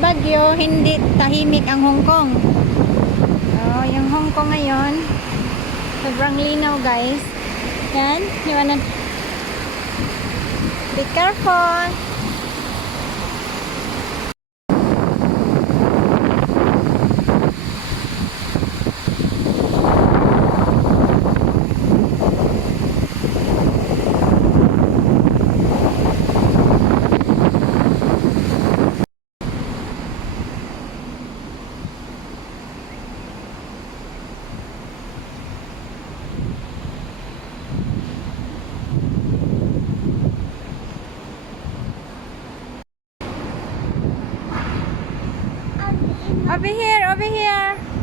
bagyo, hindi tahimik ang Hong Kong. Oh, yung Hong Kong ngayon, sobrang linaw guys. Yan, wanna... Be careful! Over here, over here!